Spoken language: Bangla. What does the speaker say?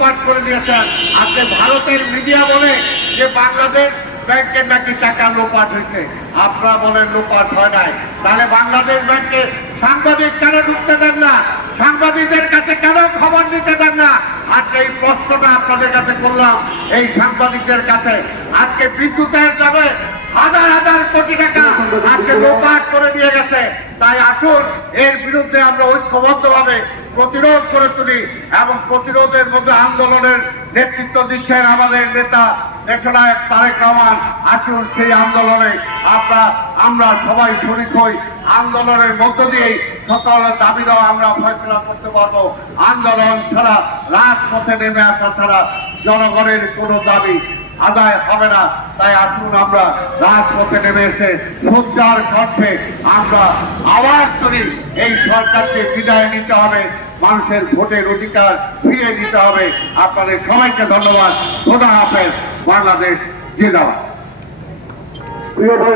লোপাট করে দিয়েছেন। আজকে ভারতের মিডিয়া বলে যে বাংলাদেশ ব্যাংকে নাকি টাকা লোপাট হয়েছে। আপনারা বলেন লোপাট হয় নাই। তাহলে বাংলাদেশ ব্যাংকে সাংবাদিক কেন ঢুকতে দেন না? সাংবাদিকদের কাছে কেন খবর নিতে দেন প্রশ্নটা আপনাদের কাছে করলাম এই সাংবাদিকদের কাছে। আজকে বিদ্যুতের যাবে হাজার হাজার কোটি টাকা আজকে লোপাট করে দিয়ে গেছে। তাই আসুন, এর বিরুদ্ধে আমরা ঐক্যবদ্ধভাবে প্রতিরোধ করে তুলি এবং প্রতিরোধের মধ্যে আন্দোলনের নেতৃত্ব দিচ্ছেন আমাদের নেতা দেশনায়ক তারেক রহমান। আসুন সেই আন্দোলনে আমরা আমরা সবাই শরিক হই। আন্দোলনের মধ্য দিয়েই সকল দাবি দেওয়া আমরা ফয়সলা করতে পারব। আন্দোলন ছাড়া, রাজপথে নেমে আসা ছাড়া জনগণের কোনো দাবি আদায় হবে না। তাই আসুন আমরা রাজপথে নেমে এসে সোচ্চার কণ্ঠে আমরা আওয়াজ তুলি। এই সরকারকে বিদায় নিতে হবে। মানুষের ভোটের অধিকার ফিরিয়ে দিতে হবে। আপনাদের সবাইকে ধন্যবাদ। খোদা হাফেজ। বাংলাদেশ জিন্দাবাদ। প্রিয় ভাই